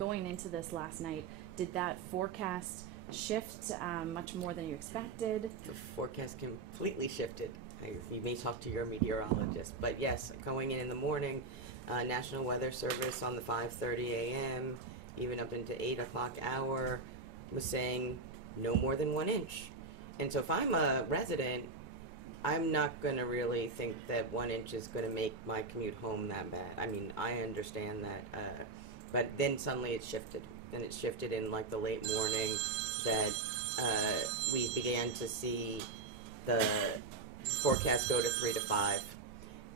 Going into this last night, did that forecast shift much more than you expected? The forecast completely shifted. You may talk to your meteorologist, but yes, going in the morning, National Weather Service on the 5:30 a.m., even up into 8 o'clock hour, was saying no more than 1 inch. And so if I'm a resident, I'm not going to really think that 1 inch is going to make my commute home that bad. I mean, I understand that, but then suddenly it shifted. Then it shifted in like the late morning that we began to see the forecast go to 3 to 5,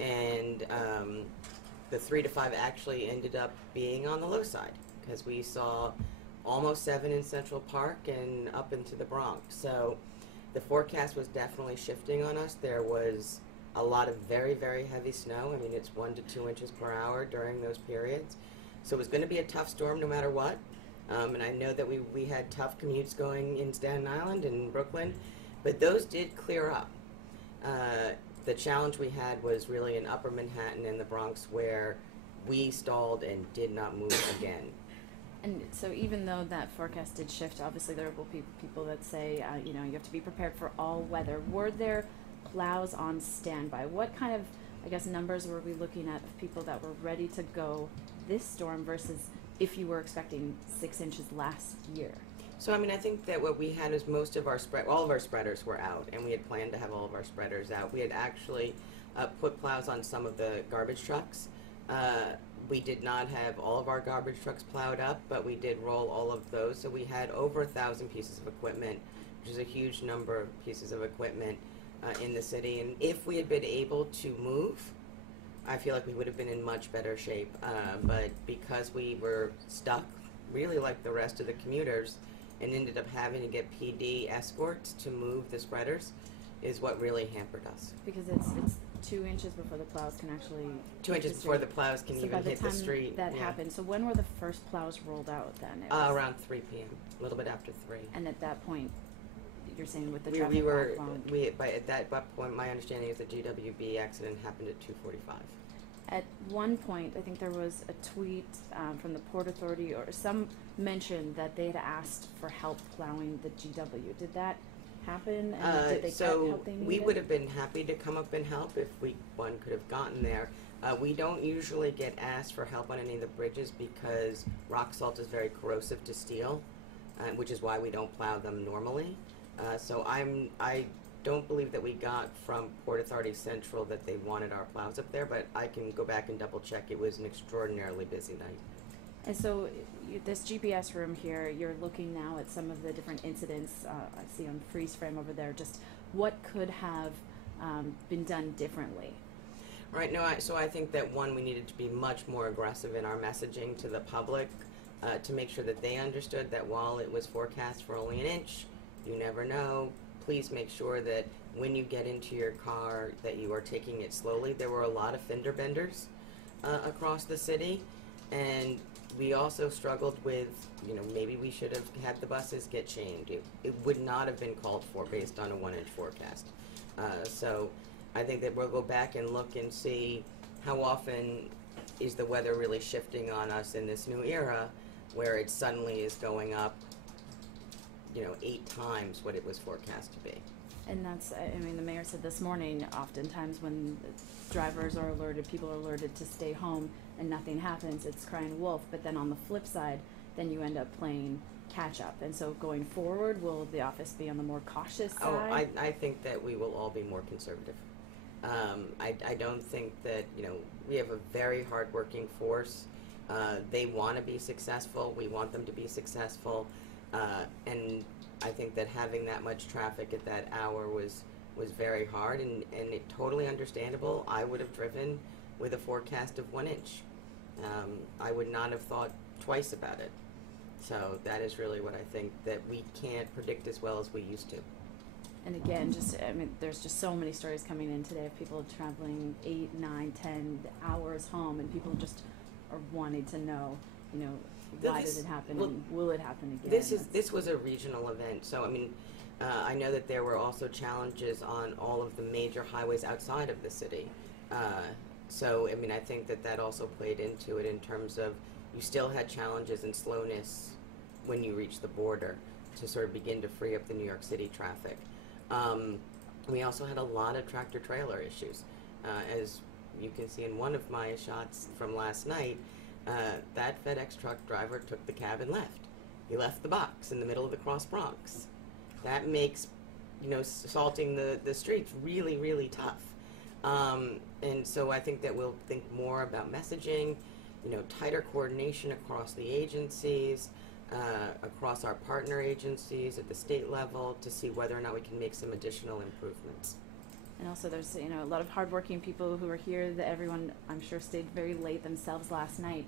and the 3 to 5 actually ended up being on the low side because we saw almost 7 in Central Park and up into the Bronx. So the forecast was definitely shifting on us. There was a lot of very, very heavy snow. I mean, it's 1 to 2 inches per hour during those periods. So it was going to be a tough storm no matter what. And I know that we had tough commutes going in Staten Island and Brooklyn, but those did clear up. The challenge we had was really in Upper Manhattan and the Bronx, where we stalled and did not move again. And so even though that forecast did shift, obviously there will be people that say, you have to be prepared for all weather. Were there plows on standby? What kind of, I guess, numbers were we looking at of people that were ready to go this storm versus if you were expecting 6 inches last year? So, I mean, I think that what we had is all of our spreaders were out, and we had planned to have all of our spreaders out. We had actually put plows on some of the garbage trucks. We did not have all of our garbage trucks plowed up, but we did roll all of those. So we had over 1,000 pieces of equipment, which is a huge number of pieces of equipment in the city. And if we had been able to move, I feel like we would have been in much better shape. But because we were stuck, really like the rest of the commuters, and ended up having to get PD escorts to move the spreaders, is what really hampered us. Because it's 2 inches before the plows can actually 2 inches before the plows can even hit the street. That happened. So when were the first plows rolled out then? Around 3 p.m., a little bit after 3. And at that point, you're saying with the we traffic were background, by at that point, my understanding is the GWB accident happened at 2:45. at one point, I think there was a tweet from the Port Authority or some mention that they had asked for help plowing the GW. Did that happen? And did they get help they needed? We would have been happy to come up and help if one could have gotten there. We don't usually get asked for help on any of the bridges because rock salt is very corrosive to steel, which is why we don't plow them normally. So I don't believe that we got from Port Authority Central that they wanted our plows up there, but I can go back and double check. It was an extraordinarily busy night. And so this GPS room here, you're looking now at some of the different incidents I see on freeze frame over there. Just what could have been done differently? Right. No. So I think that we needed to be much more aggressive in our messaging to the public to make sure that they understood that while it was forecast for only 1 inch, you never know. Please make sure that when you get into your car that you are taking it slowly. There were a lot of fender benders across the city, and we also struggled with, maybe we should have had the buses get chained. It would not have been called for based on a 1 inch forecast. So I think that we'll go back and look and see how often is the weather really shifting on us in this new era where it suddenly is going up 8 times what it was forecast to be. And that's, the mayor said this morning, oftentimes when drivers are alerted, people are alerted to stay home and nothing happens, it's crying wolf. But then on the flip side, then you end up playing catch up. And so going forward, will the office be on the more cautious side? Oh, I think that we will all be more conservative. I don't think that, we have a very hardworking force. They want to be successful. We want them to be successful. And I think that having that much traffic at that hour was very hard and it totally understandable. I would have driven with a forecast of 1 inch. I would not have thought twice about it. So that is really what I think, that we can't predict as well as we used to. And again, there's just so many stories coming in today of people traveling 8, 9, 10 hours home, and people just are wanting to know, why did it happen, and will it happen again? This was a regional event, so I know that there were also challenges on all of the major highways outside of the city. So I think that also played into it in terms of you still had challenges and slowness when you reached the border to sort of begin to free up the New York City traffic. We also had a lot of tractor trailer issues. As you can see in one of my shots from last night, that FedEx truck driver took the cab and left. He left the box in the middle of the Cross Bronx. That makes, salting the streets really, really tough. And so I think that we'll think more about messaging, tighter coordination across the agencies, across our partner agencies at the state level to see whether or not we can make some additional improvements. And also there's, a lot of hardworking people who are here that everyone, I'm sure, stayed very late themselves last night.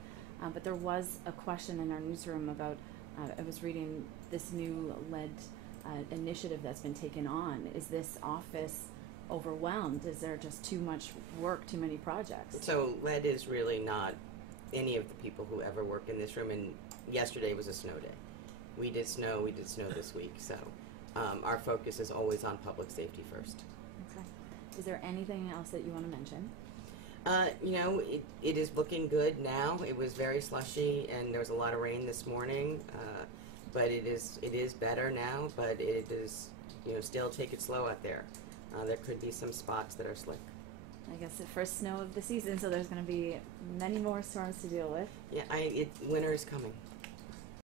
But there was a question in our newsroom about, I was reading this new lead initiative that's been taken on. Is this office overwhelmed? Is there just too much work, too many projects? So lead is really not any of the people who ever work in this room, and yesterday was a snow day. We did snow this week, so our focus is always on public safety first. Okay. Is there anything else that you want to mention? It is looking good now. It was very slushy and there was a lot of rain this morning, but it is better now, but it is, still take it slow out there. There could be some spots that are slick. I guess the first snow of the season, so there's going to be many more storms to deal with. Yeah, winter is coming.